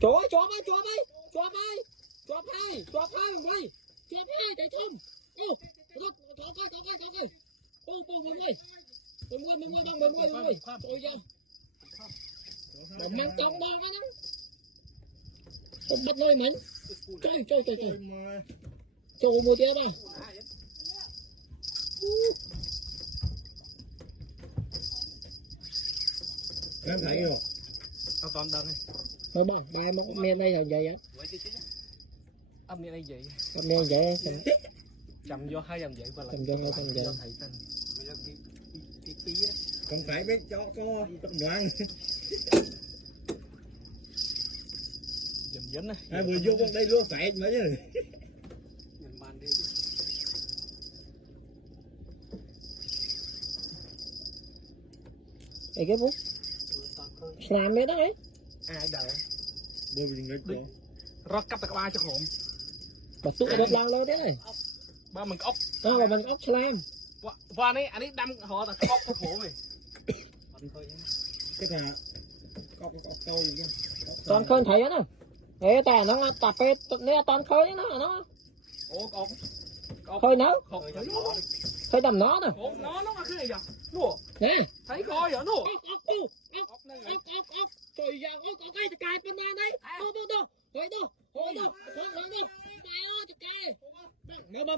Trời ơi, chọp ơi, chọp ơi, chọp ơi, chọp hai, chọp hai, mày, chọp hai, chạy thum. Ô, chọp coi. Ô, mày ơi, mày, trời ơi, mà mang con đo cái đó, không biết nơi mình, trời, trời mua chơi đâu, em thấy rồi, tao toàn đằng này, thôi bằng, bài một miền đây là vậy á, âm như này vậy, âm miền vậy, chầm vô hai dòng vậy và là chầm vô hai dòng vậy. thầy tên, không phải biết cho có tập đoàn, dầm dính này, hai người vô đây luôn phải mấy chứ, nhìn bàn đi, cái bút, làm mấy đó ấy, ai đời, đưa mình lên đó, rót cắp tạc ba cho hồn, mà tụi nó lao lên đấy này, ba mình ốc, mà mình ốc slam, và anh ấy đâm họ là ốc của hổ này, cái thằng cọc tôi luôn, toàn khơi thấy á nè, ê ta nó tập cái này toàn khơi nó, ồ ốc, khơi nó, ốc khơi đầm nó nè, nó là cái này vậy, nụ, nè, thấy coi vậy nụ, ốc, trời ơi, có cái cài bên đây, đâu, hồi đâu, trời cài,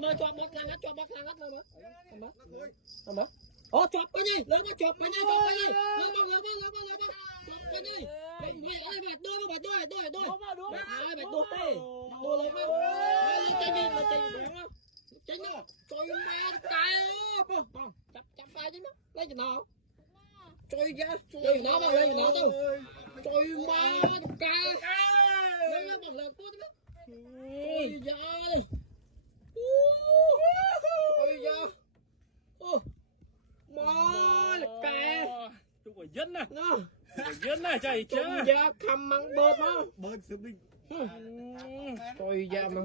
mơ chọp bớt lăng hết, không bớt, ô chọp cái này, lớn nó chọp cái này, lớn cái này, đôi, đua tê, đua lên mà, lên chơi nó, trời mẹ cài, chắp vai chứ nó, lấy gì nào? Trời ra, trời nó bao lên nó đâu, trời má cài, lấy nó bằng lần tốt đó, trời ra đi, trời ra, má cài, chụp quả dân nè, nó, dân nè chạy chứ, trời ra cầm măng bớt nó, bớt sự binh, trời ra mà.